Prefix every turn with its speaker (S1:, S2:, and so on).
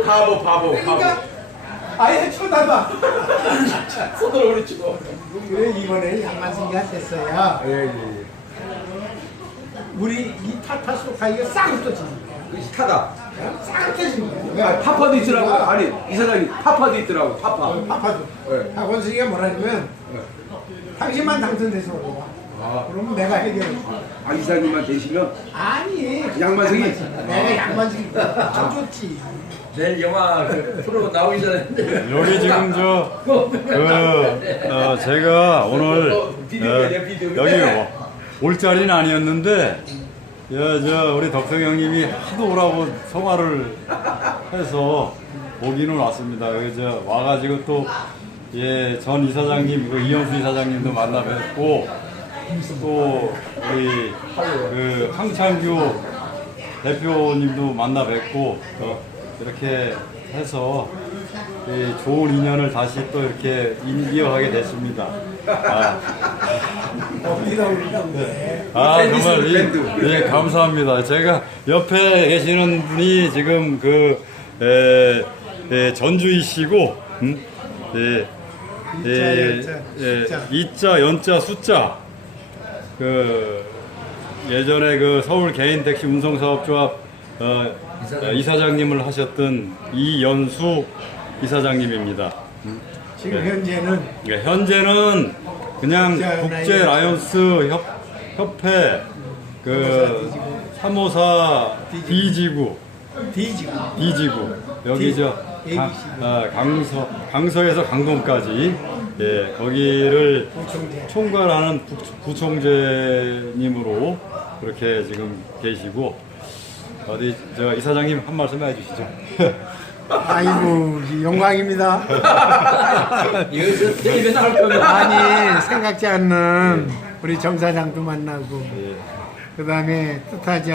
S1: 바보.
S2: 그러니까 아예 쳐다봐.
S1: 손으로 우리 찍어.
S2: 그래 이번에 양만승이가 됐어야
S1: 예.
S2: 우리 이 타타 소카이가 싹 흩어지는 거야.
S1: 스타다.
S2: 싹 흩어지는 거야.
S1: 파파도 있더라고. 아니 이사장님 파파도 있더라고. 파파.
S2: 파파도.
S1: 네.
S2: 박원순이가 뭐라냐면 당신만 당선돼서 올라와.
S1: 아.
S2: 그러면 내가 해결해.
S1: 아 이사장님만 되시면
S2: 아니.
S1: 양만승이?
S2: 내가 양만승이 참 좋지.
S3: 내일 영화 그 프로 나오기 전에
S4: 여기 지금 제가 오늘 여기 올 자리는 아니었는데 우리 덕성 형님이 하도 오라고 성화를 해서 오기는 왔습니다. 그래서 와가지고 또 전 이사장님, 이영수 이사장님도 만나 뵙고 또 우리 그 황창규 대표님도 만나 뵙고 이렇게 해서 좋은 인연을 다시 또 이렇게 이어가게 됐습니다. 정말 감사합니다. 제가 옆에 계시는 분이 지금 전주이시고 이자 연자 숫자 예전에 서울 개인 택시 운송 사업조합 이사장님을 하셨던 이연수 이사장님입니다.
S2: 지금 현재는
S4: 현재는 그냥 국제 라이온스 협회 사모사 D지구 여기 강서에서 강동까지 거기를 총괄하는 부총재님으로 그렇게 지금 계시고 어디 이사장님 한 말씀 해주시죠.
S2: 아이고 영광입니다.
S3: 여기서 텔레비전 할 거면
S2: 아니 생각지 않는 우리 정 사장도 만나고 그다음에 뜻하지